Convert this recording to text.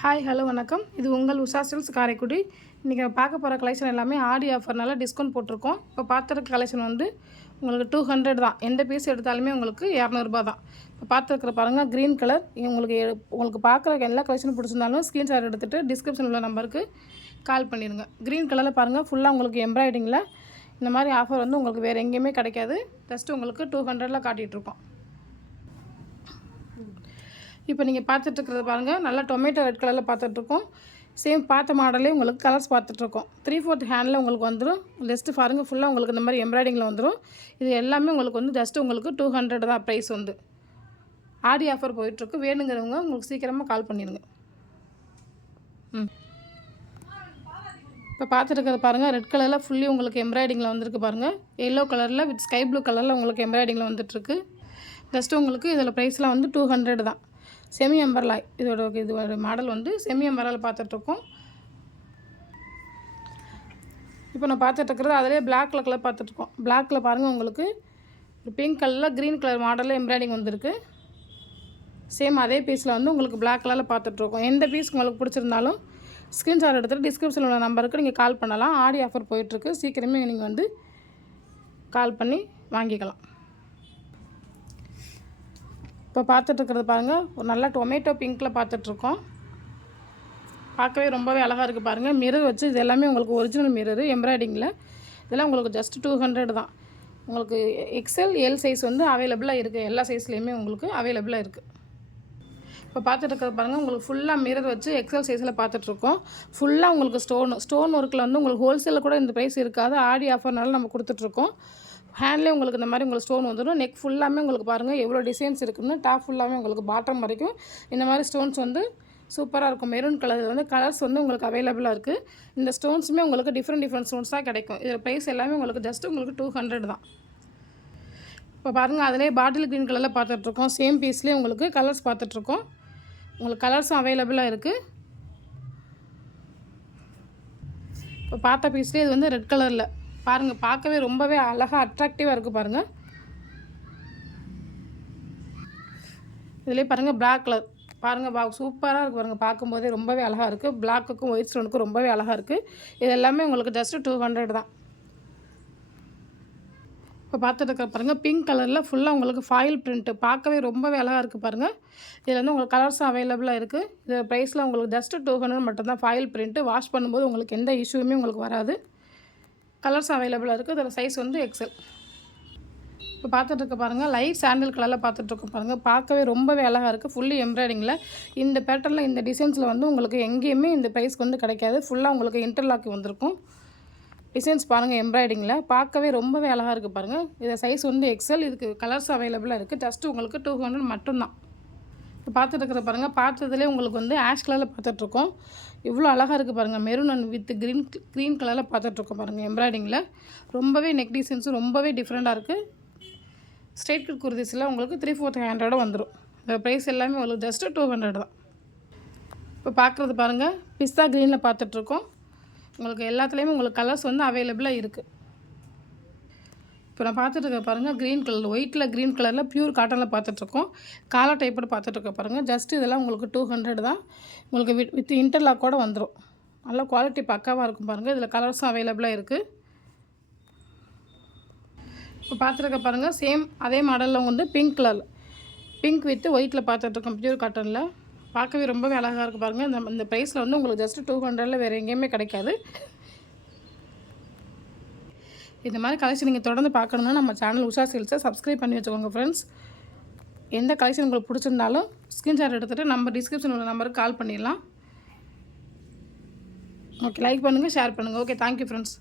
Hi hello வணக்கம். இது உங்கள் உஷா சில்க்ஸ் காரைக்குடி. இன்றைக்கி பார்க்க போகிற கலெக்ஷன் எல்லாமே ஆடி ஆஃபர்னால டிஸ்கவுண்ட் போட்டிருக்கோம். இப்போ பார்த்துருக்க கலெக்ஷன் வந்து உங்களுக்கு 200 தான். எந்த பீஸ் எடுத்தாலுமே உங்களுக்கு 200 தான். இப்போ பார்த்துருக்குற பாருங்கள் க்ரீன் கலர். உங்களுக்கு பார்க்குற எல்லா கலெக்ஷனும் பிடிச்சிருந்தாலும் ஸ்க்ரீன்ஷாட் எடுத்துகிட்டு டிஸ்கிரிப்ஷன் உள்ள நம்பருக்கு கால் பண்ணிடுங்க. க்ரீன் கலரில் பாருங்கள் ஃபுல்லாக உங்களுக்கு எம்ப்ராய்டிங்கில் இந்த மாதிரி ஆஃபர் வந்து உங்களுக்கு வேறு எங்கேயுமே கிடைக்காது. ஜஸ்ட்டு உங்களுக்கு 200 காட்டிகிட்ருக்கோம். இப்போ நீங்கள் பார்த்துட்ருக்கிறது பாருங்கள் நல்லா டொமேட்டோ ரெட் கலரில் பார்த்துட்ருக்கோம். சேம் பார்த்த மாடலே உங்களுக்கு கலர்ஸ் பார்த்துட்ருக்கோம். 3/4 ஹேண்டில் உங்களுக்கு வந்துடும். ஜஸ்ட்டு பாருங்கள் ஃபுல்லாக உங்களுக்கு இந்த மாதிரி எம்ப்ராய்டிங்கில் வந்துடும். இது எல்லாமே உங்களுக்கு வந்து ஜஸ்ட்டு உங்களுக்கு 200 தான் ப்ரைஸ் வந்து. ஆடி ஆஃபர் போயிட்டுருக்கு. வேணுங்கிறவங்க உங்களுக்கு சீக்கிரமாக கால் பண்ணிடுங்க. இப்போ பார்த்துருக்கிறது பாருங்கள் ரெட் கலரில் ஃபுல்லி உங்களுக்கு எம்ப்ராய்டிங்கில் வந்துருக்கு பாருங்கள். எல்லோ கலரில் வித் ஸ்கை ப்ளூ கலரில் உங்களுக்கு எம்ப்ராய்டிங்கில் வந்துட்டுருக்கு. ஜஸ்ட்டு உங்களுக்கு இதில் ப்ரைஸ்லாம் வந்து 200 தான். செமி அம்பர்லா இதோட மாடல் வந்து செமி அம்பர்லாவில் பார்த்துட்ருக்கோம். இப்போ நான் பார்த்துட்ருக்கிறது அதிலே பிளாக் கலர் பார்த்துட்ருக்கோம். பிளாக்கில் பாருங்கள் உங்களுக்கு பிங்க் கலரில் க்ரீன் கலர் மாடலில் எம்ப்ராய்டிங் வந்துருக்கு. சேம் அதே பீஸில் வந்து உங்களுக்கு பிளாக் கலரில் பார்த்துட்ருக்கோம். எந்த பீஸ் உங்களுக்கு பிடிச்சிருந்தாலும் ஸ்க்ரீன்ஷாட் எடுத்துகிட்டு டிஸ்கிரிப்ஷனில் உள்ள நம்பருக்கு நீங்கள் கால் பண்ணலாம். ஆடி ஆஃபர் போயிட்டுருக்கு. சீக்கிரமே நீங்கள் வந்து கால் பண்ணி வாங்கிக்கலாம். இப்போ பார்த்துட்ருக்கிறது பாருங்கள் ஒரு நல்லா டொமேட்டோ பிங்க்கில் பார்த்துட்ருக்கோம். பார்க்கவே ரொம்பவே அழகாக இருக்குது பாருங்கள். மிரர் வச்சு இது எல்லாமே உங்களுக்கு ஒரிஜினல் மிரரு எம்ப்ராய்டிங்கில். இதெல்லாம் உங்களுக்கு ஜஸ்ட் 200 தான். உங்களுக்கு எக்ஸ்எல் எல் சைஸ் வந்து அவைலபிளாக இருக்குது. எல்லா சைஸ்லேயுமே உங்களுக்கு அவைலபிளாக இருக்குது. இப்போ பார்த்துட்ருக்கிறது பாருங்கள் உங்களுக்கு ஃபுல்லாக மிரர் வச்சு எக்ஸ்எல் சைஸில் பார்த்துட்ருக்கோம். ஃபுல்லாக உங்களுக்கு ஸ்டோன் ஒர்க்கில் வந்து உங்களுக்கு ஹோல்சேலில் கூட இந்த ப்ரைஸ் இருக்காது. ஆடி ஆஃபர்னால நம்ம கொடுத்துட்ருக்கோம். ஹேண்ட்லேயே உங்களுக்கு இந்த மாதிரி உங்களுக்கு ஸ்டோன் வந்துடும். நெக் ஃபுல்லாமே உங்களுக்கு பாருங்கள் எவ்வளோ டிசைன்ஸ் இருக்குன்னு. டாப் ஃபுல்லாமே உங்களுக்கு பாட்டம் வரைக்கும் இந்த மாதிரி ஸ்டோன்ஸ் வந்து சூப்பராக இருக்கும். மெரூன் கலர் வந்து கலர்ஸ் வந்து உங்களுக்கு அவைலபிளாக இருக்குது. இந்த ஸ்டோன்ஸுமே உங்களுக்கு டிஃப்ரெண்ட் ஸ்டோன்ஸாக கிடைக்கும். இதில் ப்ரைஸ் எல்லாமே உங்களுக்கு ஜஸ்ட் உங்களுக்கு 200 தான். இப்போ பாருங்கள் அதிலே பாட்டில் க்ரீன் கலரில் பார்த்துட்ருக்கோம். சேம் பீஸ்லேயே உங்களுக்கு கலர்ஸ் பார்த்துட்ருக்கோம். உங்களுக்கு கலர்ஸும் அவைலபிளாக இருக்குது. இப்போ பார்த்த பீஸ்லேயே இது வந்து ரெட் கலரில் பாருங்கள் பார்க்கவே ரொம்பவே அழகாக அட்ராக்டிவாக இருக்குது பாருங்கள். இதிலே பாருங்கள் பிளாக் கலர் பாருங்கள் சூப்பராக இருக்குது பாருங்கள். பார்க்கும்போதே ரொம்பவே அழகாக இருக்குது. பிளாக்குக்கும் ஒயிட் ஸ்டோனுக்கும் ரொம்பவே அழகாக இருக்குது. இது எல்லாமே உங்களுக்கு ஜஸ்ட்டு 200 தான். இப்போ பார்த்துட்டு இருக்க பாருங்கள் பிங்க் கலரில் ஃபுல்லாக உங்களுக்கு ஃபாயில் பிரிண்ட்டு பார்க்கவே ரொம்பவே அழகாக இருக்குது பாருங்கள். இதில் வந்து உங்களுக்கு கலர்ஸும் அவைலபிளாக இருக்குது. இது ப்ரைஸில் உங்களுக்கு ஜஸ்ட்டு 200 மட்டும்தான். ஃபாயில் பிரிண்ட்டு வாஷ் பண்ணும்போது உங்களுக்கு எந்த இஷ்யூமே உங்களுக்கு வராது. கலர்ஸ் அவைலபிளாக இருக்குது. இதில் சைஸ் வந்து எக்ஸல். இப்போ பார்த்துட்ருக்க பாருங்கள் லைட் சாண்டில் கலரில் பார்த்துட்ருக்க பாருங்கள். பார்க்கவே ரொம்பவே அழகாக இருக்குது. ஃபுல்லி எம்ப்ராய்டிங்கில் இந்த பேட்டர்னில் இந்த டிசைன்ஸில் வந்து உங்களுக்கு எங்கேயுமே இந்த ப்ரைஸ்க்கு வந்து கிடைக்காது. ஃபுல்லாக உங்களுக்கு இன்டர்லாக் வந்திருக்கும். டிசைன்ஸ் பாருங்கள் எம்ப்ராய்டிங்கில் பார்க்கவே ரொம்பவே அழகாக இருக்குது பாருங்கள். இதில் சைஸ் வந்து எக்ஸல். இதுக்கு கலர்ஸ் அவைலபிளாக இருக்குது. ஜஸ்ட்டு உங்களுக்கு 200 மட்டும்தான். இப்போ பார்த்துட்டு பாருங்கள் பார்த்ததுலேயே உங்களுக்கு வந்து ஆஷ் கலரில் பார்த்துட்ருக்கோம். இவ்வளோ அழகாக இருக்குது பாருங்கள். மெரூன் அண்ட் வித் க்ரீன் கலரில் பார்த்துட்ருக்கோம் பாருங்கள் எம்ப்ராய்டிங்கில். ரொம்பவே நெக் டிசைன்ஸும் ரொம்பவே டிஃப்ரெண்ட்டாக இருக்குது. ஸ்ட்ரெயிட் கட் குர்தீஸில் உங்களுக்கு 3/4 ஹேண்டோட வந்துடும். இந்த ப்ரைஸ் எல்லாமே உங்களுக்கு ஜஸ்ட்டு 200 தான். இப்போ பார்க்குறது பாருங்கள் பிஸ்தா க்ரீனில் பார்த்துட்ருக்கோம். உங்களுக்கு எல்லாத்துலேயுமே உங்களுக்கு கலர்ஸ் வந்து அவைலபிளாக இருக்குது. இப்போ நான் பார்த்துட்டு பாருங்கள் க்ரீன் கலர் ஒயிட்டில் க்ரீன் கலரில் ப்யூர் காட்டனில் பார்த்துட்ருக்கோம். காலர் டைப்போட பார்த்துட்ருக்க பாருங்கள். ஜஸ்ட்டு இதெல்லாம் உங்களுக்கு 200 தான். உங்களுக்கு வித் இன்டர்லாக்கோடு வந்துடும். நல்ல குவாலிட்டி பக்காவாக இருக்கும் பாருங்கள். இதில் கலர்ஸும் அவைலபிளாக இருக்குது. இப்போ பார்த்துருக்க பாருங்கள் சேம் அதே மாடலில் வந்து பிங்க் கலரில் பிங்க் வித் ஒயிட்டில் பார்த்துட்ருக்கோம் ப்யூர் காட்டனில். பார்க்கவே ரொம்பவே அழகாக இருக்குது பாருங்கள். இந்த ப்ரைஸில் வந்து உங்களுக்கு ஜஸ்ட்டு 200 வேறு எங்கேயுமே கிடைக்காது. இந்த மாதிரி கலெக்ஷன் நீங்கள் தொடர்ந்து பார்க்கணுன்னா நம்ம சேனல் உஷா சில்க்ஸை சப்ஸ்கிரைப் பண்ணி வச்சுக்கோங்க ஃப்ரெண்ட்ஸ். எந்த கலெக்ஷன் உங்களுக்கு பிடிச்சிருந்தாலும் ஸ்க்ரீன்ஷாட் எடுத்துகிட்டு நம்ம டிஸ்கிரிப்ஷன் உள்ள நம்பருக்கு கால் பண்ணிடலாம். ஓகே லைக் பண்ணுங்கள் ஷேர் பண்ணுங்கள். Okay thank you friends.